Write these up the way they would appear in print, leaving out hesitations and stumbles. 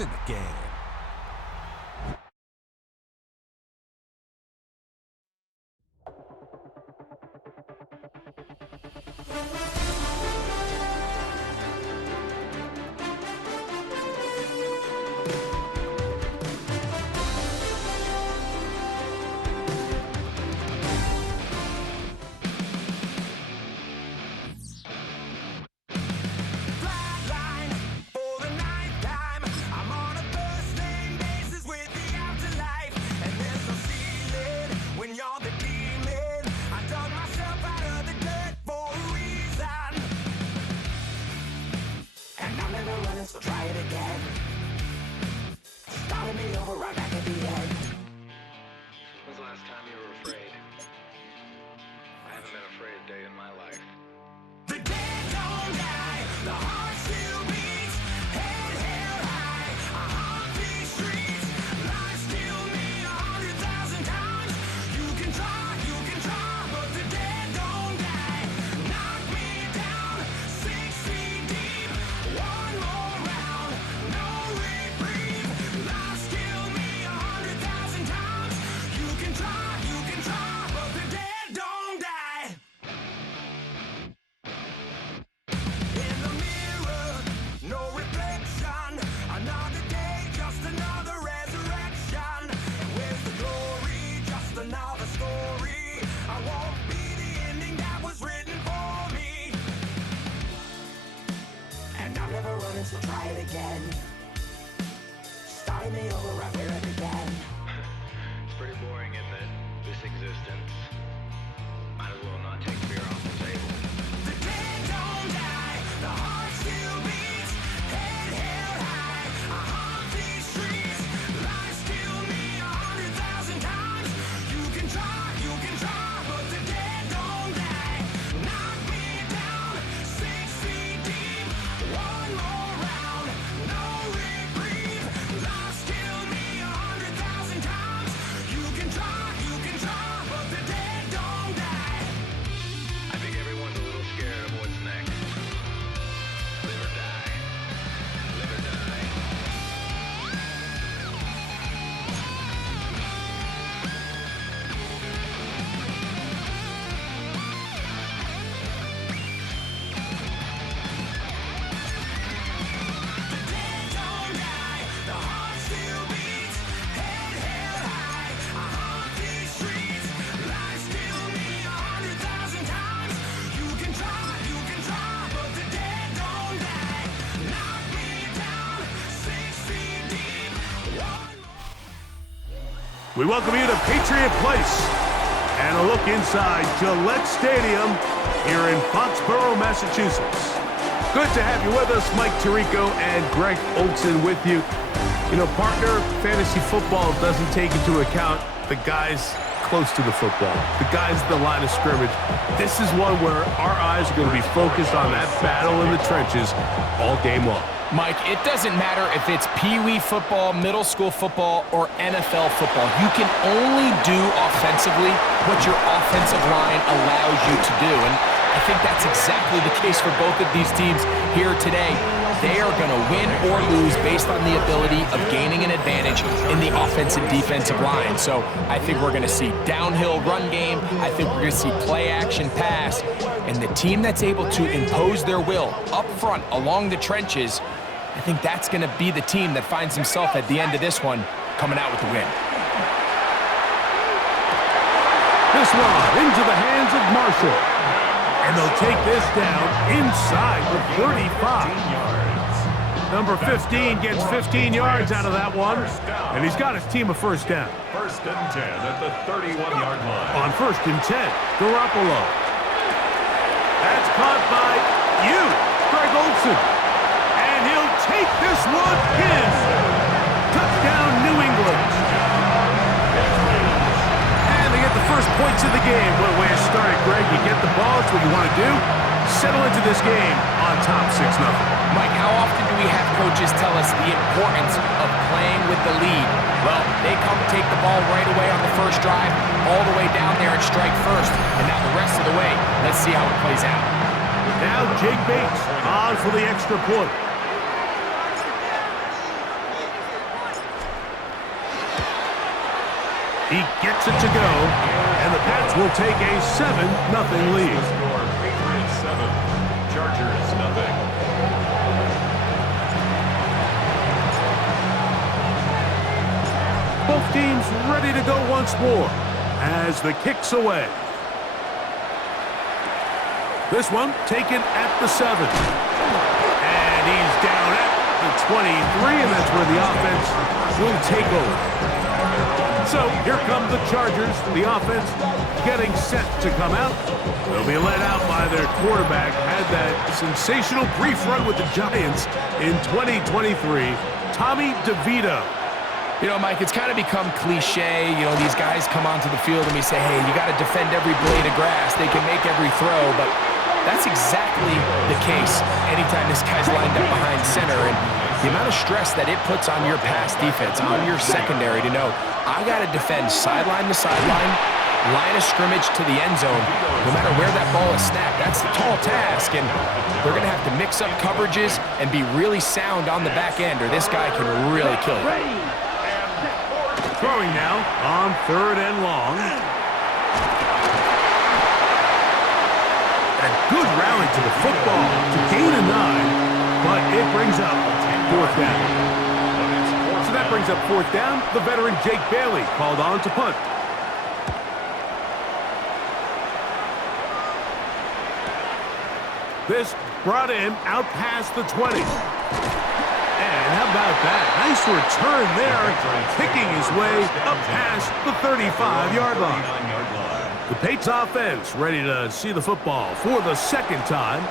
in the game. So try it again. Starting me over right back at the end. When's the last time you were afraid? I haven't been afraid a day in my life. The dead don't die, the heart still beats, head held high, I haunt these streets, lies kill me 100,000 times. You can try, but the dead don't die. Knock me down 6 feet deep, one more round, no reprieve. Lies kill me 100,000 times. You can try, but the dead don't die. In the mirror, no reflection. Another day, just another resurrection. Where's the glory? Just another story. I won't be the ending that was written for me. And I'm never running, so try it again. Starting me over right where it began. It's pretty boring, isn't it? This existence. Might as well not take fear off the table. The dead don't die, the heart still beats, head held high, I haunt these streets, lies kill me 100,000 times. You can try, but the dead don't die. Knock me down 6 feet deep, one more round, no reprieve. Lies kill me 100,000 times. You can try, but the dead don't die. I think everyone's a little scared of what's next. Live or die. Live or die. The dead don't die, the heart still beats, head held high, I haunt these streets, lies kill me 100,000 times. You can try, but the dead don't die. Knock me down 6 feet deep, one more. We welcome you to Patriot Place and a look inside Gillette Stadium here in Foxborough, Massachusetts. Good to have you with us. Mike Tirico and Greg Olson with you. You know, partner, fantasy football doesn't take into account the guys close to the football, the guys at the line of scrimmage. This is one where our eyes are going to be focused on that battle in the trenches all game long. Mike, it doesn't matter if it's Pee-wee football, middle school football, or NFL football. You can only do offensively what your offensive line allows you to do. And I think that's exactly the case for both of these teams here today. They are going to win or lose based on the ability of gaining an advantage in the offensive defensive line. So I think we're going to see downhill run game. I think we're going to see play action pass. And the team that's able to impose their will up front along the trenches, I think that's going to be the team that finds himself at the end of this one coming out with the win. This one into the hands of Marshall. And they'll take this down inside the 35. Number 15 gets 15 yards out of that one. And he's got his team a first down. First and 10 at the 31-yard line. On first and 10, Garoppolo. That's caught by you, Greg Olson. And he'll take this one in. Touchdown, New England. And they get the first points of the game. What a way to start it, Greg. You get the ball. It's what you want to do. Settle into this game on top 6-0. Mike, how often do we have coaches tell us the importance of playing with the lead? Well, they come take the ball right away on the first drive, all the way down there and strike first. And now the rest of the way, let's see how it plays out. Now Jake Bates on for the extra point. He gets it to go, and the Pats will take a 7-0 lead. Score Patriots 7, Chargers nothing. Both teams ready to go once more as the kick's away. This one taken at the 7. And he's down at the 23, and that's where the offense will take over. So here come the Chargers. The offense getting set to come out. They'll be led out by their quarterback. Had that sensational brief run with the Giants in 2023, Tommy DeVito. You know, Mike, it's kind of become cliche. You know, these guys come onto the field and we say, hey, you got to defend every blade of grass. They can make every throw, but that's exactly the case anytime this guy's lined up behind center. And the amount of stress that it puts on your pass defense, on your secondary to know, I got to defend sideline to sideline, line of scrimmage to the end zone, no matter where that ball is snapped. That's a tall task, and they're going to have to mix up coverages and be really sound on the back end, or this guy can really kill you. Throwing now on 3rd and long. A good rally to the football to gain a 9, but it brings up 4th down. So that brings up 4th down. The veteran Jake Bailey called on to punt. This brought him out past the 20. And how about that? Nice return there, kicking his way up past the 35-yard line. The Pates offense ready to see the football for the 2nd time.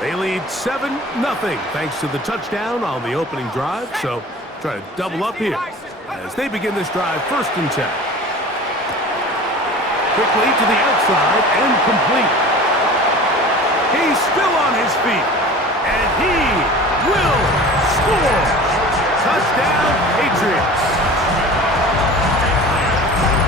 They lead 7-0 thanks to the touchdown on the opening drive. So try to double up here as they begin this drive 1st and 10. Quickly to the outside and complete. He's still on his feet, and he will score. Touchdown, Patriots.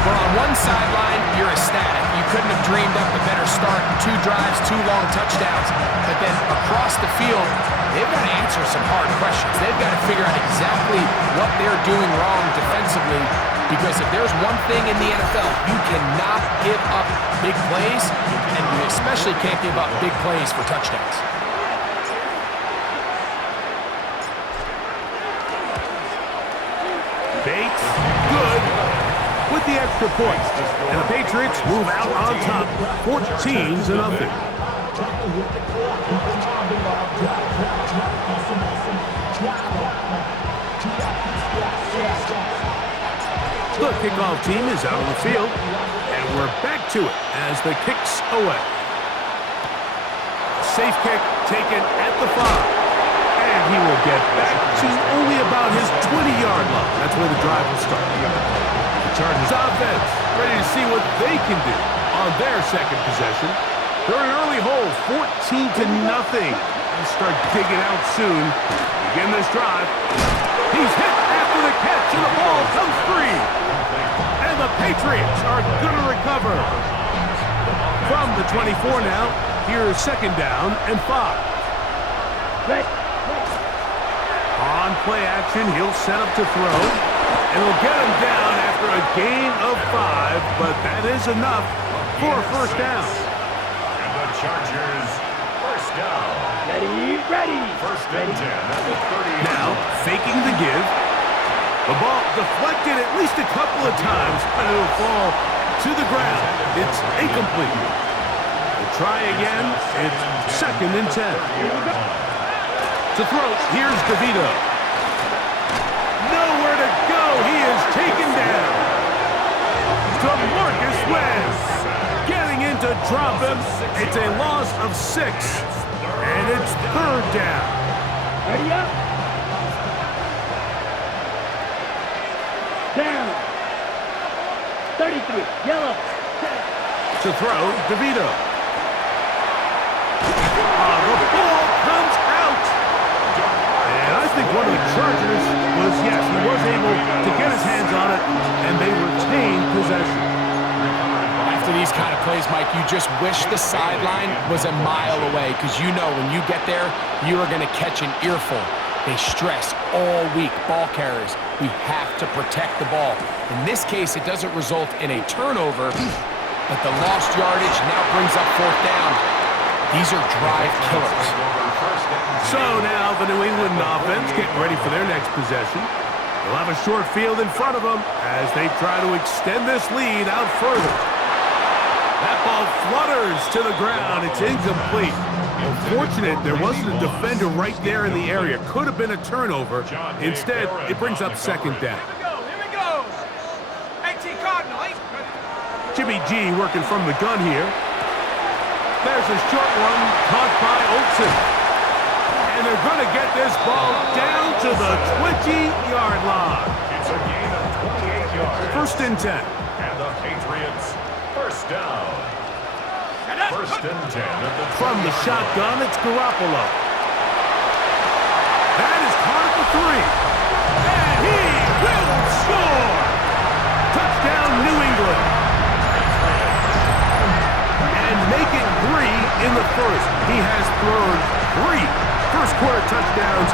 Well, on one sideline, you're ecstatic. You couldn't have dreamed up a better start. 2 drives, 2 long touchdowns. But then across the field, they've got to answer some hard questions. They've got to figure out exactly what they're doing wrong defensively. Because if there's one thing in the NFL, you cannot give up big plays, and you especially can't give up big plays for touchdowns. Bates, good, with the extra point. And the Patriots move out on top, 14-0. The kickoff team is out on the field, and we're back to it as the kick's away. Safe kick taken at the 5. And he will get back to only about his 20-yard line. That's where the drive will start. The Chargers offense ready to see what they can do on their 2nd possession. They're an early hole, 14-0. They'll start digging out soon. Begin this drive. He's hit after the catch, and the ball comes free. And the Patriots are going to recover. From the 24 now, here's 2nd down and 5. On play action, he'll set up to throw, and he'll get him down after a gain of 5, but that is enough for a 1st down. And the Chargers, 1st down. Ready. 1st and 10 at the 30. Now, faking the give. The ball deflected at least a couple of times, but it'll fall to the ground. It's incomplete. We'll try again. It's 2nd and 10. To throw, here's DeVito. Nowhere to go. He is taken down. To Marcus Wentz. Getting in to drop him. It's a loss of 6. And it's 3rd down. Ready up. Down. 33. Yellow. To throw, DeVito. The ball comes out. And I think one of the Chargers was, yes, he was able to get his hands on it, and they retained possession. After these kind of plays, Mike, you just wish the sideline was a mile away, because you know when you get there, you are going to catch an earful. They stress all week, ball carriers, we have to protect the ball. In this case, it doesn't result in a turnover, but the lost yardage now brings up fourth down. These are drive killers. So now the New England offense getting ready for their next possession. They'll have a short field in front of them as they try to extend this lead out further. That ball flutters to the ground. It's incomplete. Unfortunate there wasn't a defender right there in the area. Could have been a turnover. Instead, it brings up second down. Here we go. 18 Cardinal. Jimmy G working from the gun here. There's a short one caught by Olsen. And they're going to get this ball down to the 20-yard line. It's a gain of 28 yards. First and 10. And the Patriots, first down. First and 10 at the From the shotgun, it's Garoppolo. That is caught at the 3. And he will score! Touchdown, New England. And make it 3 in the first. He has thrown 3 first-quarter touchdowns.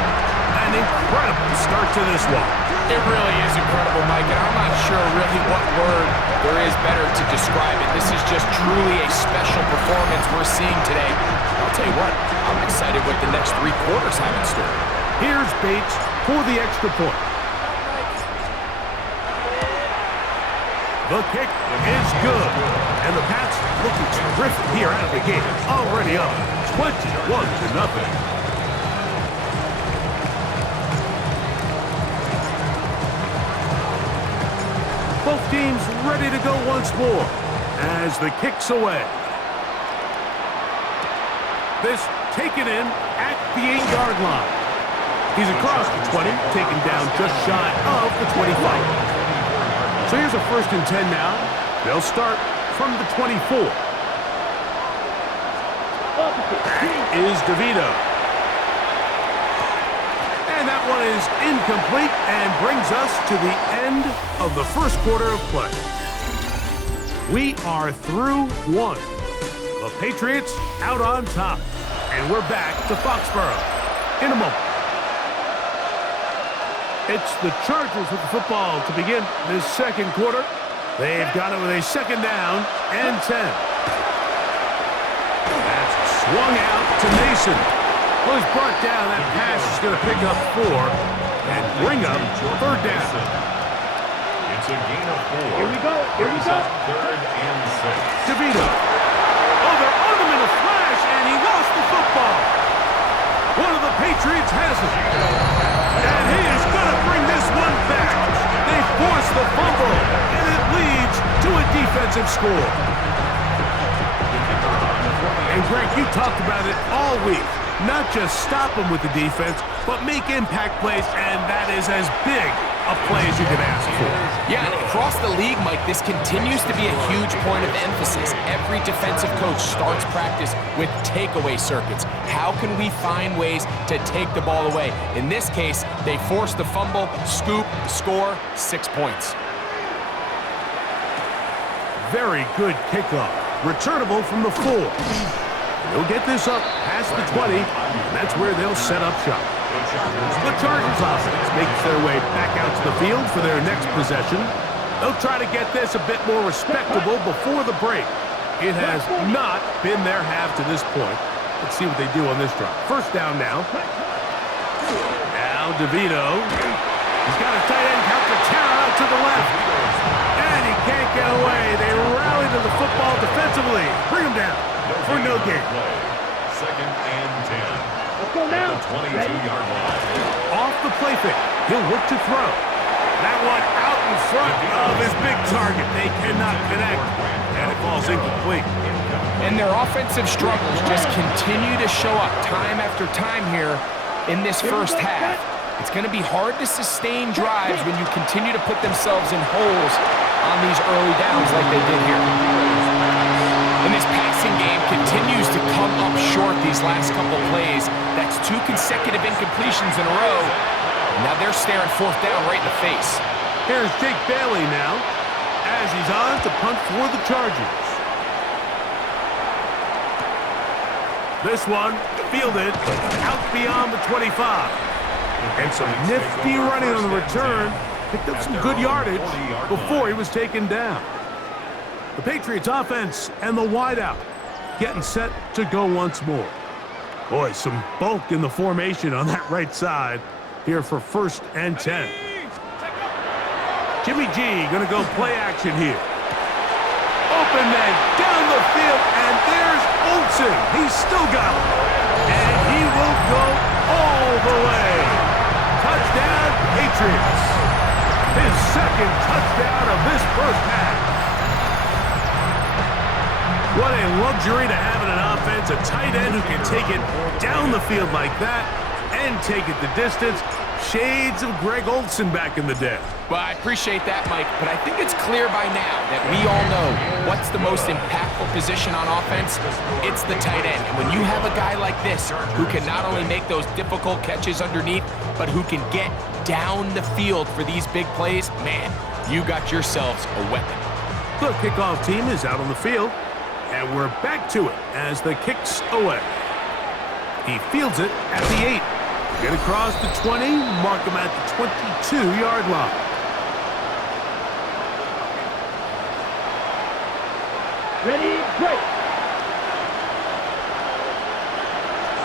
An incredible start to this one. It really is incredible, Mike, and I'm not sure really what word there is better to describe it. This is just truly a special performance we're seeing today. I'll tell you what, I'm excited what the next 3 quarters have in store. Here's Bates for the extra point. The kick is good. And the Pats looking terrific here out of the gate. Already up 21-0. Both teams ready to go once more as the kick's away. This taken in at the 8-yard line. He's across the 20, taken down just shy of the 25. So here's a first and 10 now. They'll start from the 24. Is DeVito. And that one is incomplete and brings us to the end of the first quarter of play. We are through 1. The Patriots out on top. And we're back to Foxborough in a moment. It's the Chargers with the football to begin this second quarter. They've got it with a second down and 10. That's swung out to Mason. Was brought down. That pass is going to pick up 4 and bring up third down. It's a gain of 4. Here we go. Here we go. Third and 6. DeVito. Oh, they're on him in a flash, and he lost the football. One of the Patriots has it. And he is going to bring this one back. They force the fumble, and it leads to a defensive score. And Greg, you talked about it all week. Not just stop them with the defense, but make impact plays, and that is as big a play as you can ask for. Yeah, and across the league, Mike, this continues to be a huge point of emphasis. Every defensive coach starts practice with takeaway circuits. How can we find ways to take the ball away? In this case, they force the fumble, scoop, score, 6 points. Very good kickoff. Returnable from the 4. They'll get this up past the 20, and that's where they'll set up shop. The Chargers offense makes their way back out to the field for their next possession. They'll try to get this a bit more respectable before the break. It has not been their half to this point. Let's see what they do on this drive. First down now. Now DeVito. He's got a tight end count to tear out to the left. And he can't get away. They rally to the football defensively. Bring him down for no gain. Second and 10. Let's go now. At the 22-yard line. Off the play fake. He'll look to throw. That one out in front of his big target. They cannot connect. And it falls incomplete. And their offensive struggles just continue to show up time after time here in this first half. It's going to be hard to sustain drives when you continue to put themselves in holes on these early downs like they did here. And this passing game continues to come up short these last couple plays. That's 2 consecutive incompletions in a row. And now they're staring fourth down right in the face. Here's Jake Bailey now as he's on to punt for the Chargers. This one fielded out beyond the 25. And some nifty running on the return. Picked up some good yardage before he was taken down. The Patriots offense and the wideout getting set to go once more. Boy, some bulk in the formation on that right side here for 1st and 10. Jimmy G going to go play action here. Open man down the field, and there's Olsen. He's still got it. And he will go all the way. Touchdown, Patriots. His 2nd touchdown of this 1st half. What a luxury to have in an offense, a tight end who can take it down the field like that and take it the distance. Shades of Greg Olsen back in the day. Well, I appreciate that, Mike, but I think it's clear by now that we all know what's the most impactful position on offense. It's the tight end. And when you have a guy like this who can not only make those difficult catches underneath, but who can get down the field for these big plays, man, you got yourselves a weapon. The kickoff team is out on the field, and we're back to it as the kick's away. He fields it at the 8. Get across the 20, mark him at the 22-yard line. Ready, break.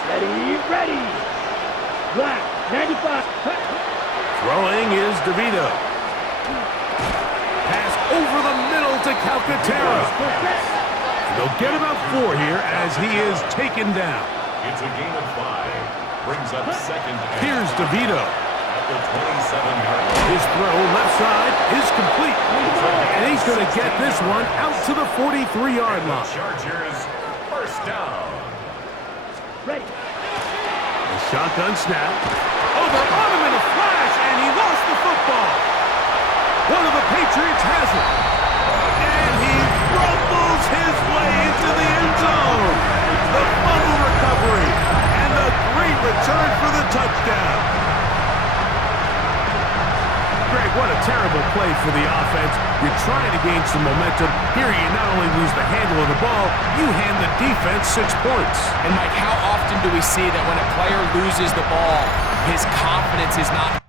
Steady, ready. Black, 95. Throwing is DeVito. Pass over the middle to Calcaterra. And they'll get about 4 here as he is taken down. It's a gain of 5. Brings up 2nd. Here's DeVito. At the 27-yard line. His throw left side is complete. And he's going to get this one out to the 43-yard line. Chargers, 1st down. Ready. A shotgun snap. Oh, they're on him in a flash, and he lost the football. One of the Patriots has it. And he rumbles his way into the end zone. The fumble recovery. And the great return for the touchdown. Greg, what a terrible play for the offense. You're trying to gain some momentum. Here you not only lose the handle of the ball, you hand the defense 6 points. And, Mike, how often do we see that when a player loses the ball, his confidence is not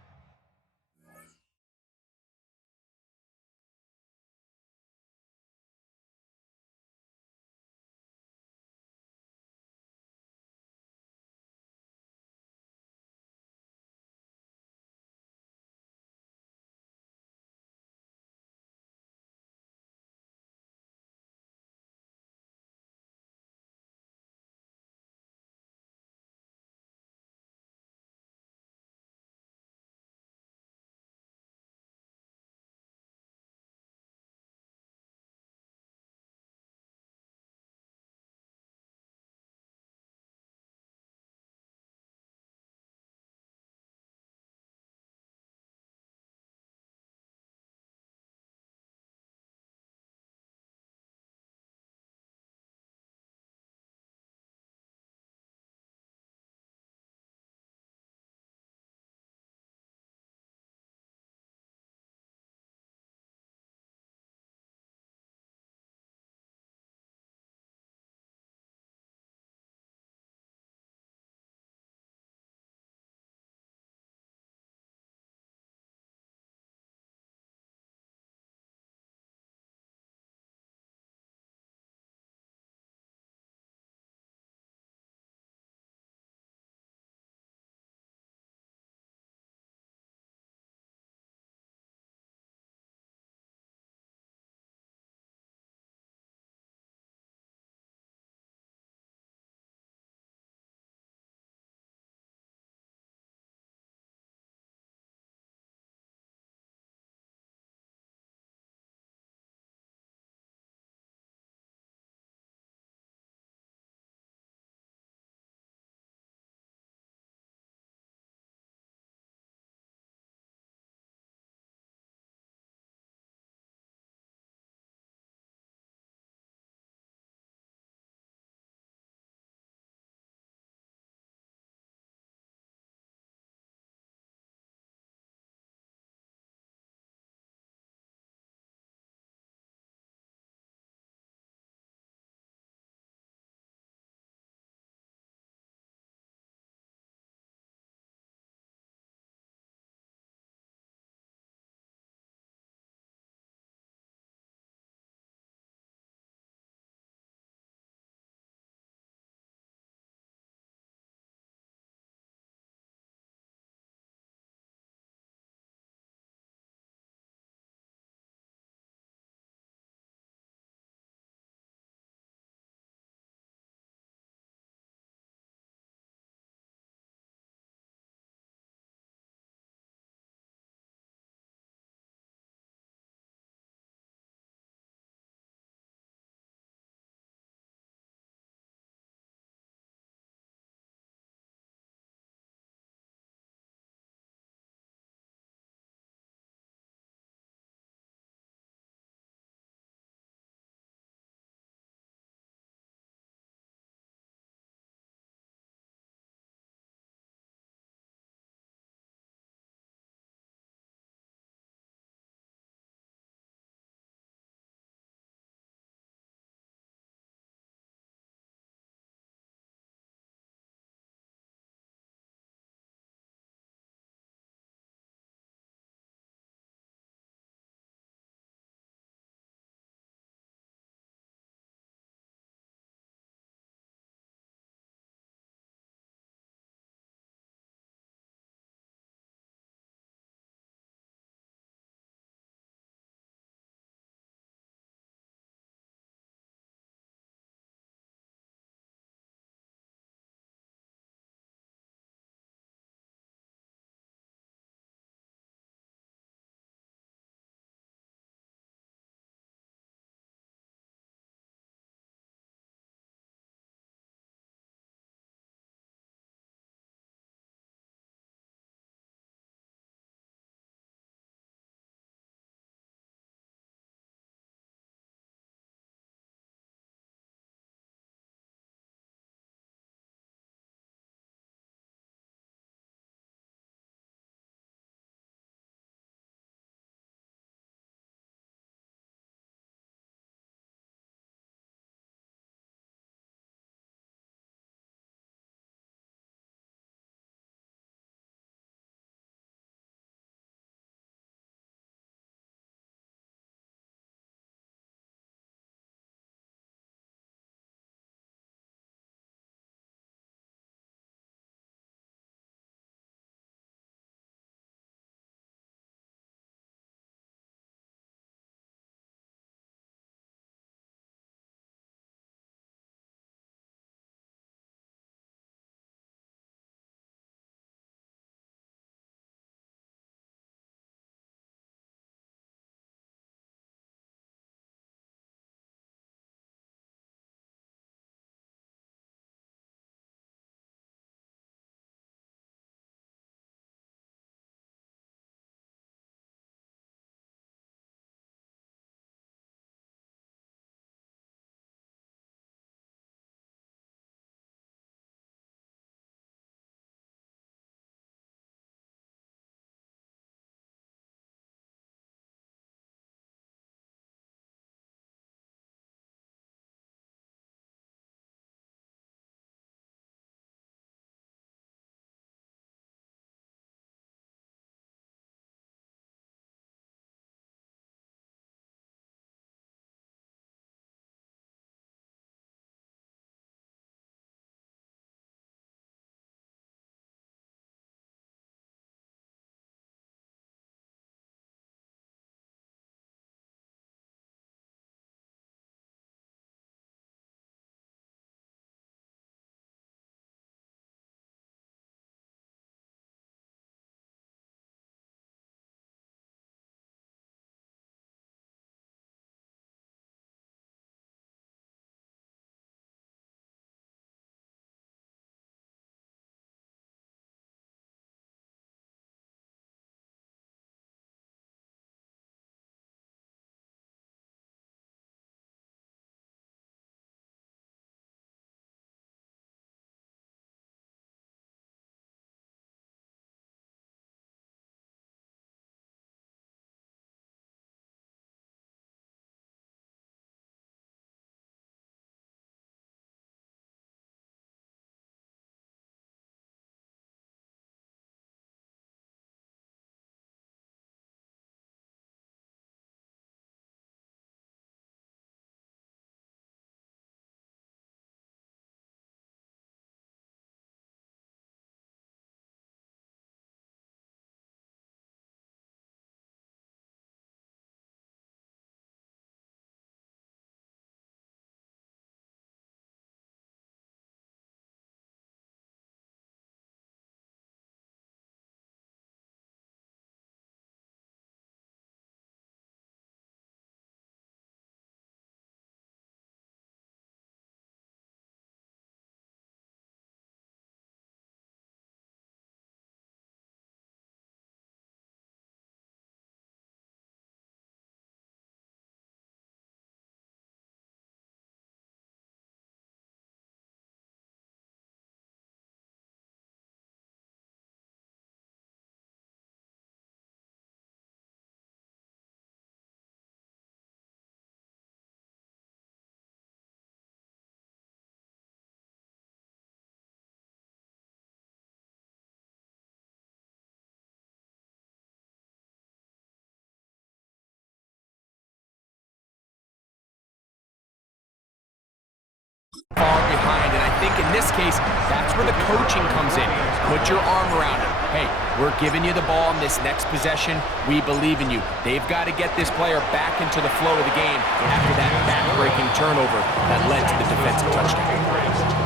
far behind, and I think in this case, that's where the coaching comes in. Put your arm around him. Hey, we're giving you the ball in this next possession. We believe in you. They've got to get this player back into the flow of the game after that back-breaking turnover that led to the defensive touchdown.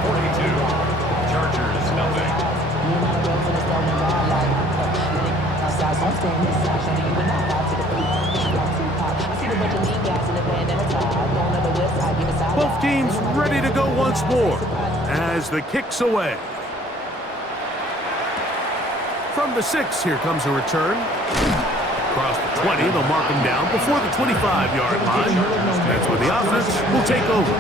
42. Chargers, nothing. Both teams ready to go once more as the kick's away. From the 6, here comes a return. Across the 20, they'll mark him down before the 25-yard line. That's where the offense will take over.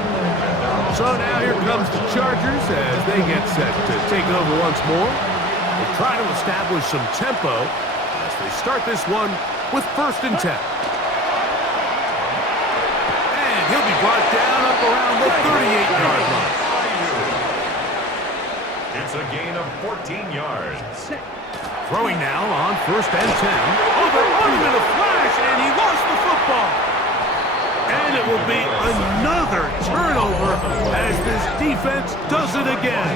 So now here comes the Chargers as they get set to take over once more. They try to establish some tempo as they start this one with 1st and 10. And he'll be brought down up around the 38-yard line. It's a gain of 14 yards. Throwing now on 1st and 10. Oh, they're on him in a flash, and he lost the football. And it will be another turnover as this defense does it again.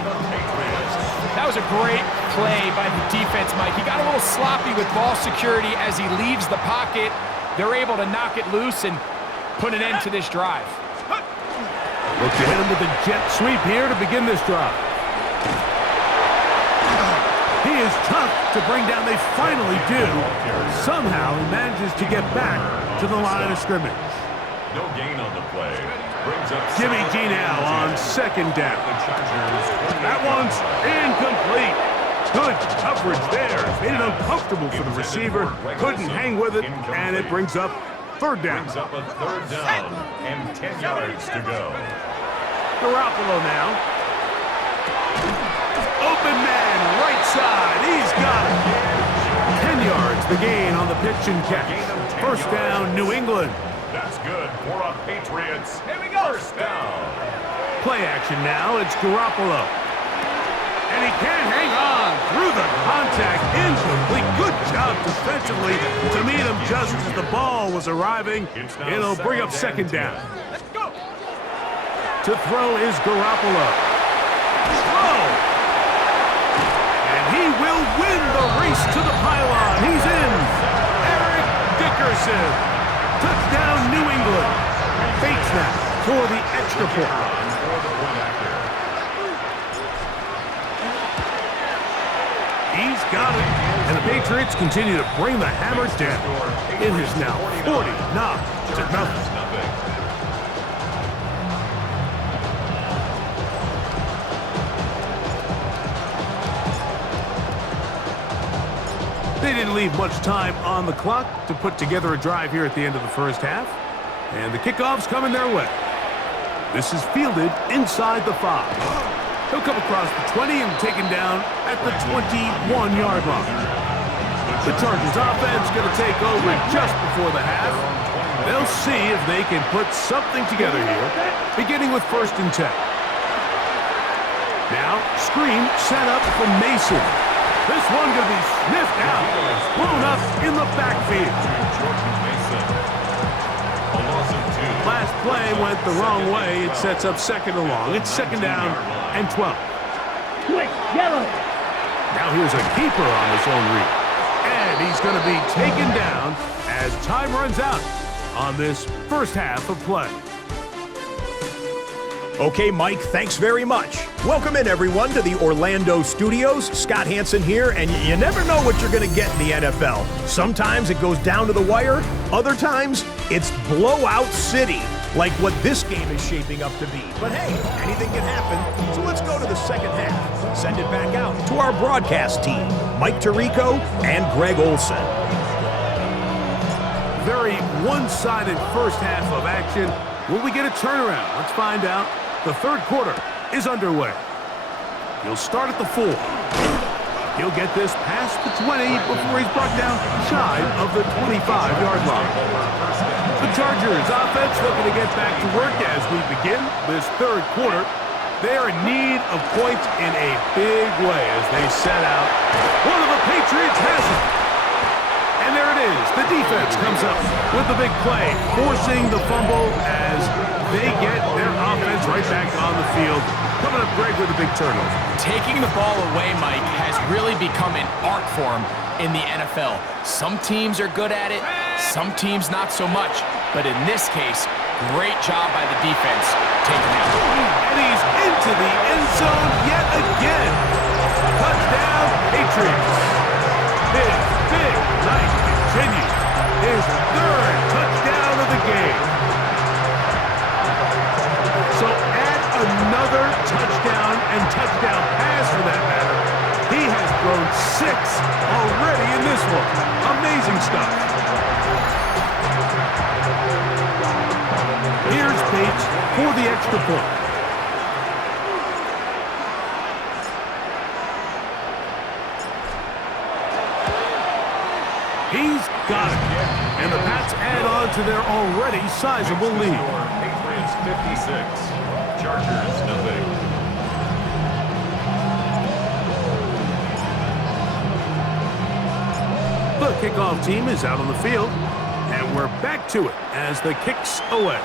That was a great play by the defense, Mike. He got a little sloppy with ball security as he leaves the pocket. They're able to knock it loose and put an end to this drive. Look to hit him with a jet sweep here to begin this drive. He is tough to bring down. They finally do. Somehow he manages to get back to the line of scrimmage. No gain on the play. Brings up Jimmy G now on 2nd down. That one's incomplete. Good coverage there. Made it uncomfortable for the receiver. Couldn't hang with it, and it brings up 3rd down. Brings up a 3rd down and 10 yards to go. Garoppolo now. Open man, right side. He's got it. 10 yards, the gain on the pitch and catch. 1st down, New England. That's good for a Patriots. Here we go. 1st down. Play action now. It's Garoppolo. And he can't hang on through the contact. Incomplete. Good job defensively to meet him just as the ball was arriving. It'll bring up 2nd down. Let's go. To throw is Garoppolo. Throw. And he will win the race to the pylon. He's in. Eric Dickerson. Touchdown, New England. Bates now for the extra point. He's got it. And the Patriots continue to bring the hammer down. It is now 49-0. They didn't leave much time on the clock to put together a drive here at the end of the 1st half. And the kickoff's coming their way. This is fielded inside the 5. He'll come across the 20 and taken down at the 21-yard line. The Chargers offense going to take over just before the half. They'll see if they can put something together here, beginning with 1st and 10. Now, screen set up for Mason. This one going to be sniffed out, blown up in the backfield. Last play went the wrong way. It sets up 2nd and long. It's 2nd down and 12. Quick, yellow. Now here's a keeper on his own read. And he's going to be taken down as time runs out on this 1st half of play. Okay, Mike, thanks very much. Welcome in, everyone, to the Orlando studios. Scott Hansen here, and you never know what you're going to get in the NFL. Sometimes it goes down to the wire. Other times, it's blowout city, like what this game is shaping up to be. But hey, anything can happen, so let's go to the 2nd half. Send it back out to our broadcast team, Mike Tirico and Greg Olson. Very one-sided 1st half of action. Will we get a turnaround? Let's find out. The 3rd quarter is underway. He'll start at the 4. He'll get this past the 20 before he's brought down shy of the 25-yard line. The Chargers offense looking to get back to work as we begin this 3rd quarter. They are in need of points in a big way as they set out. One of the Patriots has it. And there it is. The defense comes up with the big play, forcing the fumble as they get their offense right back on the field. Coming up, Greg, with a big turnover. Taking the ball away, Mike, has really become an art form in the NFL. Some teams are good at it, some teams not so much. But in this case, great job by the defense taking out. And he's into the end zone yet again. Touchdown, Patriots. His big night continues. His third touchdown of the game. So add another touchdown and touchdown pass for that matter. He has thrown 6 already in this one. Amazing stuff. Here's Bates for the extra point. He's got it. And the Pats add on to their already sizable lead. Patriots 56, Chargers nothing. The kickoff team is out on the field, and we're back to it as the kick's away.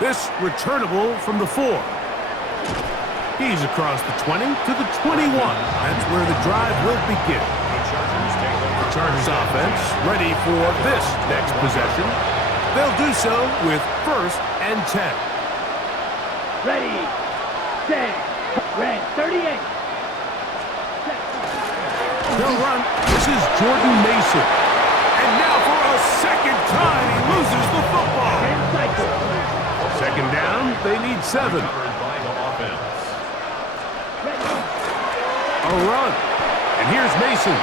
This returnable from the 4. He's across the 20 to the 21. That's where the drive will begin. The Chargers offense ready for this next possession. They'll do so with 1st and 10. Ready, set, red, 38. They'll run. This is Jordan Mason. And now for a second time, he loses the football. And cycle. Second down, they need 7. Covered by the offense. A run. And here's Mason.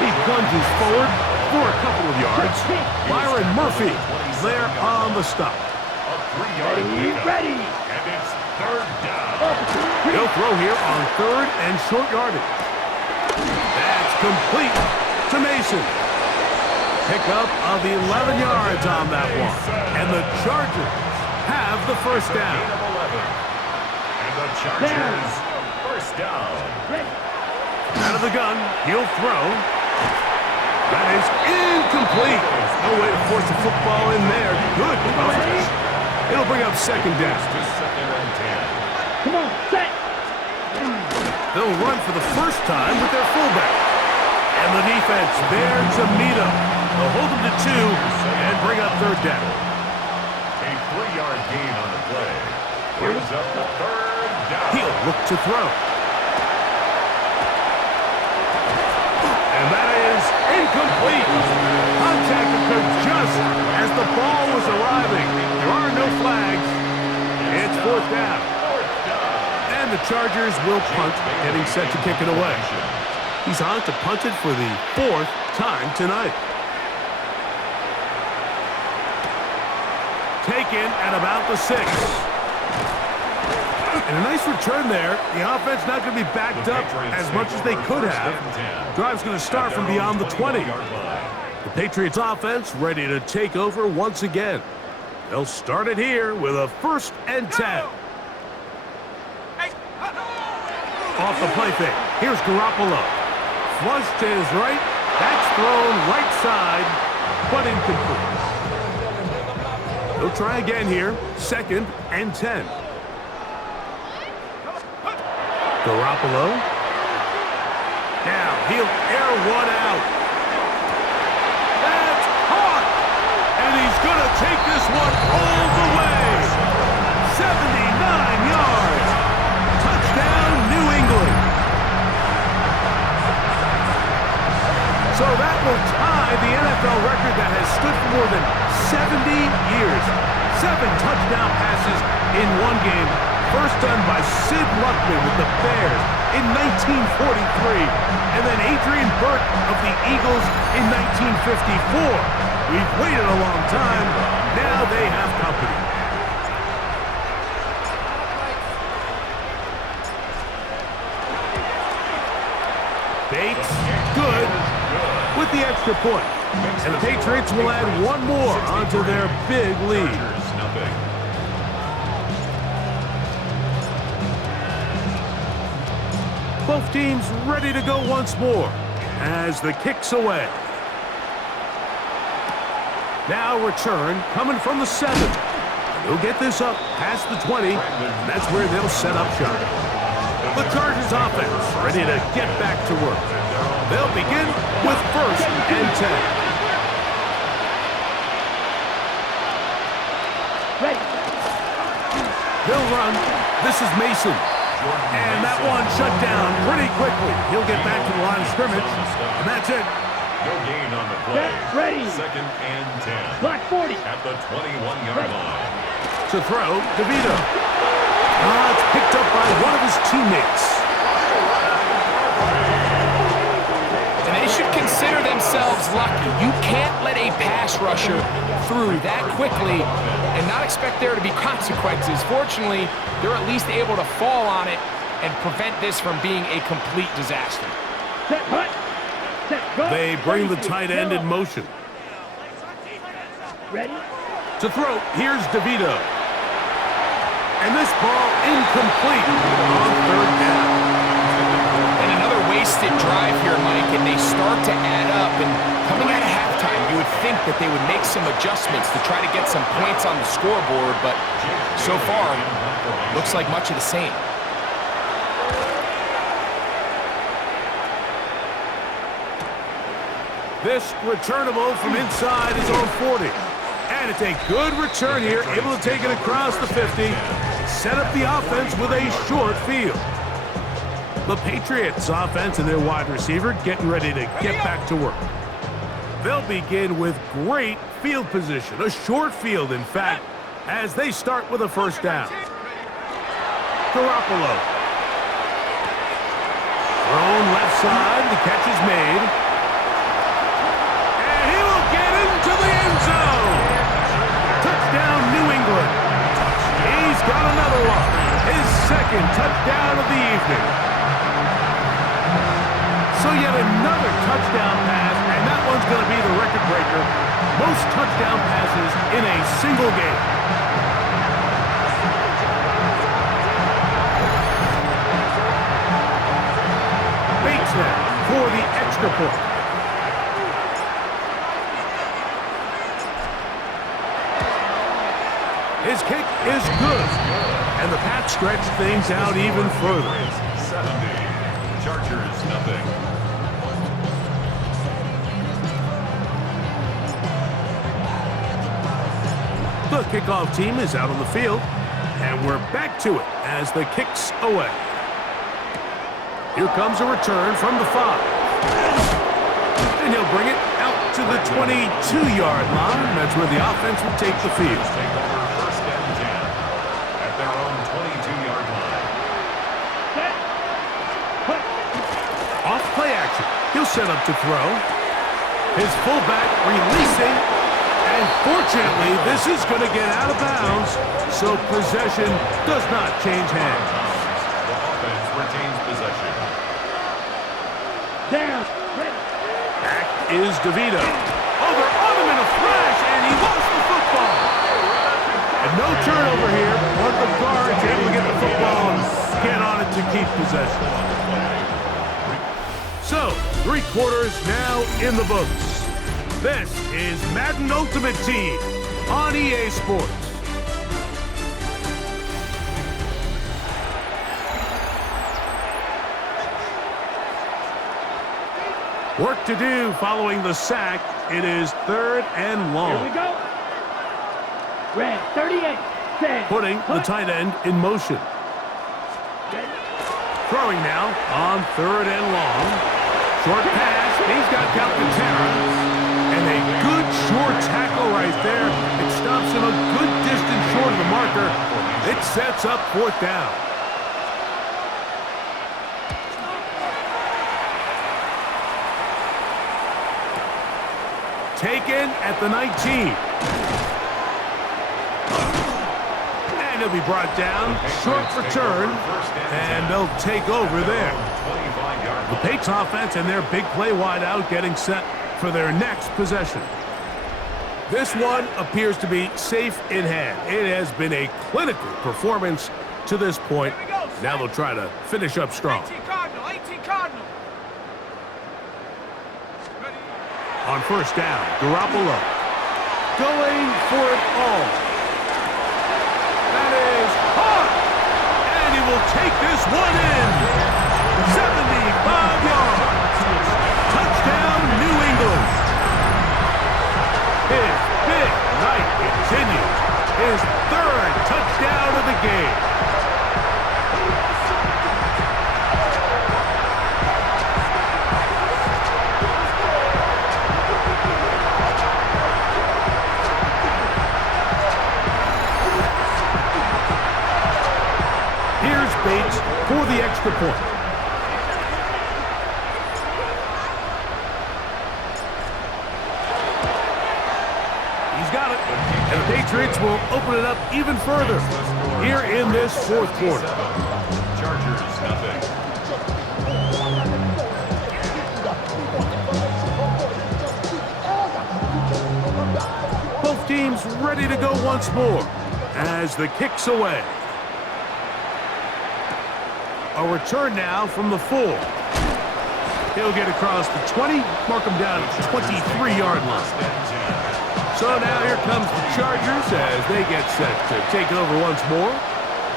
He plunges forward for a couple of yards. Byron Murphy there on the stop. A 3-yard pickup. Ready. And it's 3rd down. He'll throw here on 3rd and short yardage. That's complete to Mason. Pickup of 11 yards on that one. And the Chargers have the 1st down. Gain of 11. And the Chargers, 1st down. Out of the gun, he'll throw. That is incomplete. No way to force the football in there. Good coverage. It'll bring up 2nd down. To 2nd and 10. Come on, set. They'll run for the first time with their fullback. And the defense there to meet him. They'll hold him to 2 and bring up 3rd down. A 3-yard gain on the play. Brings up the 3rd down. He'll look to throw. And that is incomplete. Contact occurred just as the ball was arriving. There are no flags. It's 4th down. And the Chargers will punt, getting set to kick it away. He's on to punt it for the 4th time tonight. Taken at about the 6. And a nice return there. The offense not going to be backed up as much as they could have. Drive's going to start from beyond the 20. The Patriots offense ready to take over once again. They'll start it here with a 1st and 10. Off the play fake. Here's Garoppolo. Flush to his right. That's thrown right side, but incomplete. He'll try again here. 2nd and 10. Garoppolo. Now he'll air one out. That's caught. And he's going to take this one all the way. 79 yards. Touchdown, New England. So that will tie the NFL record that has stood for more than 70 years. 7 touchdown passes in one game. First done by Sid Luckman with the Bears in 1943. And then Adrian Burt of the Eagles in 1954. We've waited a long time. Now they have company. Bates, good, with the extra point. And the Patriots will add one more onto their big lead. Both teams ready to go once more as the kick's away. Now return coming from the 7. He'll get this up past the 20, and that's where they'll set up shop. The Chargers offense ready to get back to work. They'll begin with 1st and 10. Ready. He'll run. This is Mason. And that one shut down pretty quickly. He'll get back to the line of scrimmage, and that's it. No gain on the play. Get ready. 2nd and 10. Block 40. At the 21-yard line. To throw, DeVito. It's picked up by one of his teammates. And they should consider themselves lucky. You can't let a pass rusher through that quickly and not expect there to be consequences. Fortunately, they're at least able to fall on it and prevent this from being a complete disaster. Set, hut. Set, go. They bring the tight end in motion. Ready. To throw, here's DeVito. And this ball incomplete on 3rd down. And another wasted drive here, Mike, and they start to add up. And coming out of halftime, you would think that they would make some adjustments to try to get some points on the scoreboard, but so far, looks like much of the same. This returnable from inside his own 40. And it's a good return here, able to take it across the 50. Set up the offense with a short field. The Patriots offense and their wide receiver getting ready to get back to work. They'll begin with great field position, a short field, in fact, as they start with a 1st down. Garoppolo. Thrown left side, the catch is made. And he will get into the end zone. Touchdown, New England. He's got another one. His 2nd touchdown of the evening. So yet another touchdown pass, and that one's going to be the record breaker. Most touchdown passes in a single game. Bates there for the extra point. His kick is good, and the Pats stretch things out even further. 70. Chargers, nothing. The kickoff team is out on the field, and we're back to it as the kick's away. Here comes a return from the 5. And he'll bring it out to the 22-yard line. That's where the offense will take the field. Take over 1st and 10 at their own 22-yard line. Set. Hut. Off play action. He'll set up to throw. His fullback releasing. And fortunately, this is going to get out of bounds, so possession does not change hands. The offense retains possession. Down. Ready. Back is DeVito. Over on him in a flash, and he lost the football. And no turnover here, but the guard's able to get the football and get on it to keep possession. So, 3 quarters now in the books. This is Madden Ultimate Team on EA Sports. Work to do following the sack. It is 3rd and long. Here we go. Red 38. Set. Putting the tight end in motion. Ready. Throwing now on 3rd and long. Short pass. He's got Calcaterra. And a good short tackle right there. It stops him a good distance short of the marker. It sets up 4th down. Taken at the 19. And he'll be brought down. Short return. And they'll take over there. The Patriots offense and their big play wide out getting set for their next possession. This one appears to be safe in hand. It has been a clinical performance to this point. Now they'll try to finish up strong. 18 Cardinal. On 1st down, Garoppolo going for it all. will take this one in. 75 yards. Touchdown, New England. His big night continues. His third touchdown of the game. Here's Bates for the extra point. He's got it. And the Patriots will open it up even further here in this fourth quarter. Chargers, nothing. Both teams ready to go once more as the kick's away. A return now from the 4. He'll get across the 20, mark him down at the 23-yard line. So now here comes the Chargers as they get set to take over once more.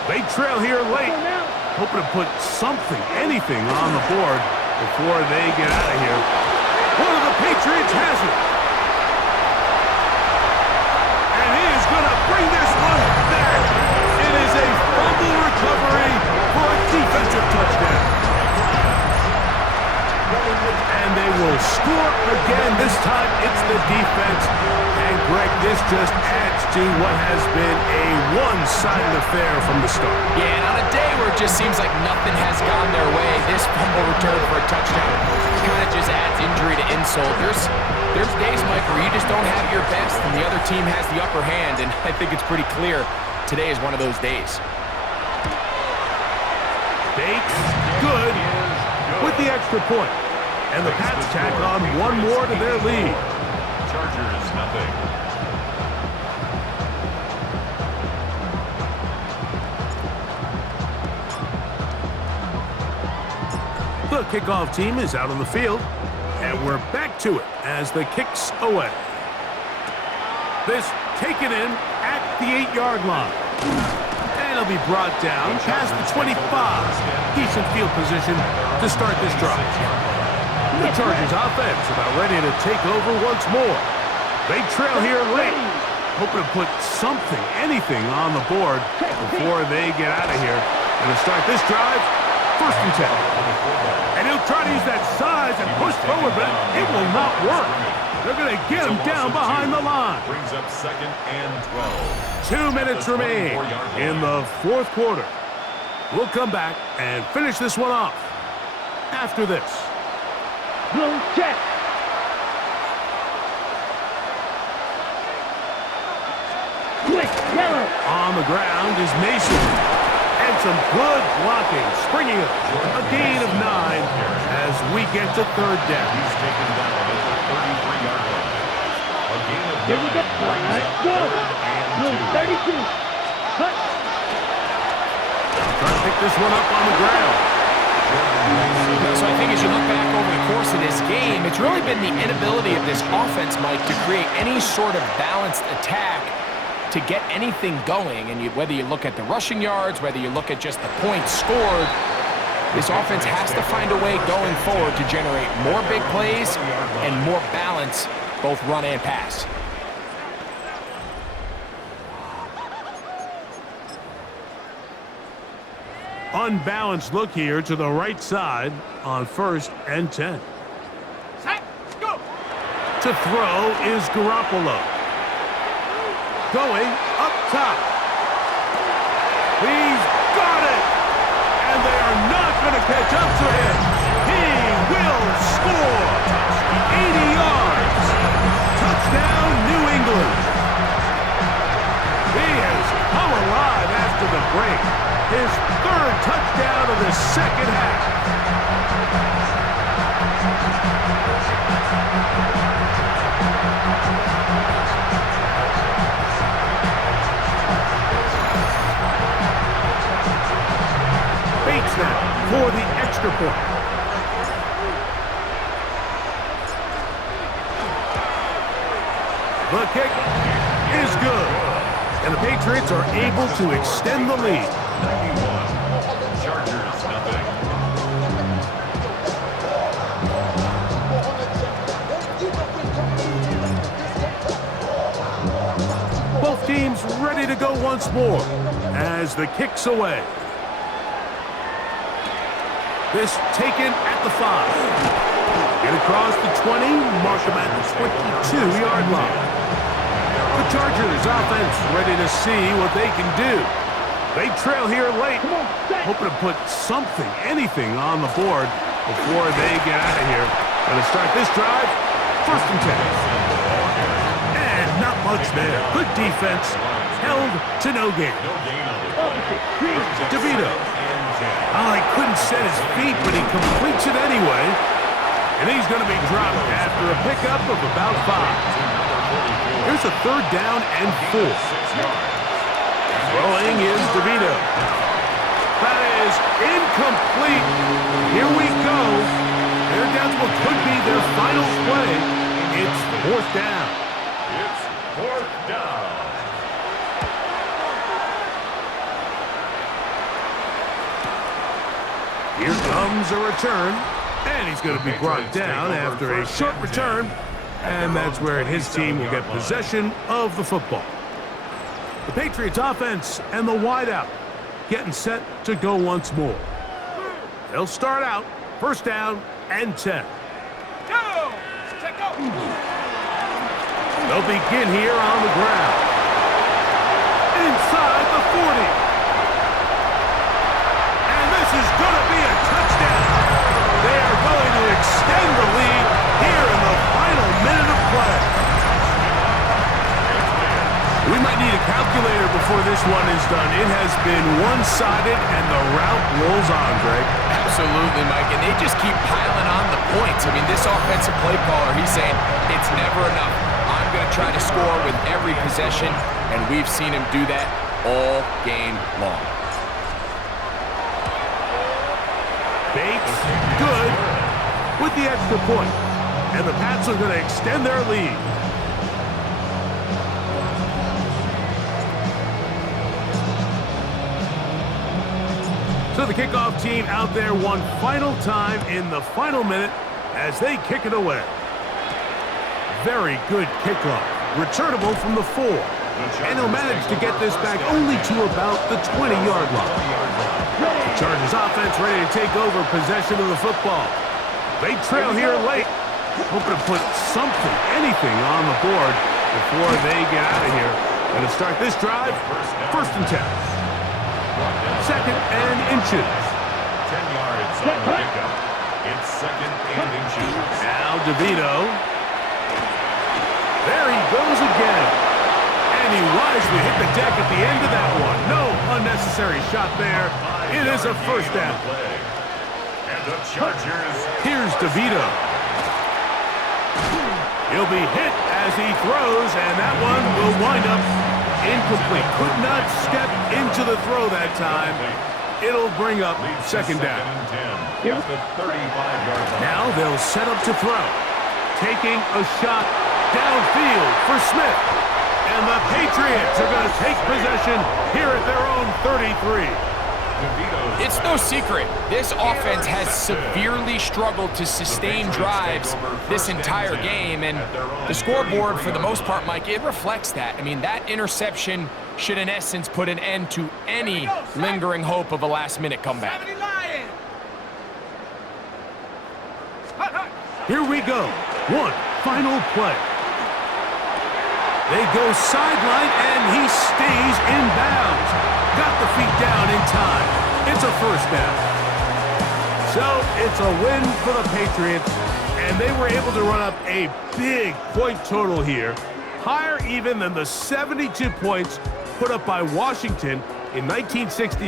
They trail here late, hoping to put something, anything on the board before they get out of here. One of the Patriots has it. And he is going to bring this one back. It is a fumble recovery for a defensive touchdown. And they will score again. This time it's the defense. And Greg, this just adds to what has been a one-sided affair from the start. Yeah, and on a day where it just seems like nothing has gone their way, this fumble return for a touchdown kind of just adds injury to insult. There's days, Mike, where you just don't have your best and the other team has the upper hand, and I think it's pretty clear today is one of those days. Bates, good, with the extra point. And the Pats tack on one more to their lead. Chargers, nothing. The kickoff team is out on the field, and we're back to it as the kick's away. This taken in at the 8-yard line. And it'll be brought down past the 25. Decent field position to start this drive. The Chargers offense about ready to take over once more. They trail here late, hoping to put something, anything on the board before they get out of here. And to start this drive, 1st and 10. And he'll try to use that size and push forward, but it will not work. They're going to get him down behind the line. Brings up 2nd and 12. 2 minutes remain in the fourth quarter. We'll come back and finish this one off after this. Blue check. Quick, yellow. On the ground is Mason. And some good blocking, springing up a gain of 9 as we get to 3rd down. He's taken down at the 33-yard line. A gain of 9. Here we go. Let's go. Blue 32. Cut. Trying to pick this one up on the ground. So I think as you look back over the course of this game, it's really been the inability of this offense, Mike, to create any sort of balanced attack to get anything going. And whether you look at the rushing yards, whether you look at just the points scored, this offense has to find a way going forward to generate more big plays and more balance, both run and pass. Unbalanced look here to the right side on 1st and 10. Set, go! To throw is Garoppolo. Going up top. He's got it! And they are not going to catch up to him. He will score! 80 yards! Touchdown, New England! He has come alive after the break. His 3rd touchdown of the 2nd half. Bates now for the extra point. The kick is good. And the Patriots are able to extend the lead. 91. once more as the kick's away. This taken at the 5. Get across the 20, mark them at the 22-yard line. The Chargers offense ready to see what they can do. They trail here late, hoping to put something, anything on the board before they get out of here. Going to start this drive, 1st and 10. And not much there. Good defense, held to no gain. DeVito. Oh, he couldn't set his feet, but he completes it anyway. And he's going to be dropped after a pickup of about 5. Here's a 3rd down and 4. Throwing is DeVito. That is incomplete. Here we go. They're down to what could be their final play. It's 4th down. It's 4th down. Here comes a return, and he's going to be brought down after a short return, and that's where his team will get possession of the football. The Patriots offense and the wideout getting set to go once more. They'll start out 1st down and 10. They'll begin here on the ground. Inside the 40. And this is going to be a touchdown. They are going to extend the lead here in the final minute of play. We might need a calculator before this one is done. It has been one-sided, and the route rolls on, Greg. Absolutely, Mike, and they just keep piling on the points. I mean, this offensive play caller, he's saying it's never enough. I'm going to try to score with every possession, and we've seen him do that all game long. Bates, good, with the extra point. And the Pats are going to extend their lead. So the kickoff team out there one final time in the final minute as they kick it away. Very good kickoff. Returnable from the 4. And he'll manage to get this back only to about the 20-yard line. The Chargers offense ready to take over possession of the football. They trail here late, hoping to put something, anything on the board before they get out of here. Going to start this drive, 1st and 10. 2nd and inches. 10 yards on the pickup. It's 2nd and inches. Now DeVito. There he goes again. And he wisely hit the deck at the end of that one. No unnecessary shot there. It is a 1st down. And the Chargers. Here's DeVito. He'll be hit as he throws, and that one will wind up incomplete. Could not step into the throw that time. It'll bring up 2nd down. At the 35-yard line. Now they'll set up to throw. Taking a shot downfield for Smith. And the Patriots are going to take possession here at their own 33. It's no secret, this offense has severely struggled to sustain drives this entire game, and the scoreboard, for the most part, Mike, it reflects that. I mean, that interception should, in essence, put an end to any lingering hope of a last-minute comeback. Here we go. One final play. They go sideline, and he stays in bounds. Got the feet down in time. It's a 1st down. So it's a win for the Patriots, and they were able to run up a big point total here, higher even than the 72 points put up by Washington in 1960.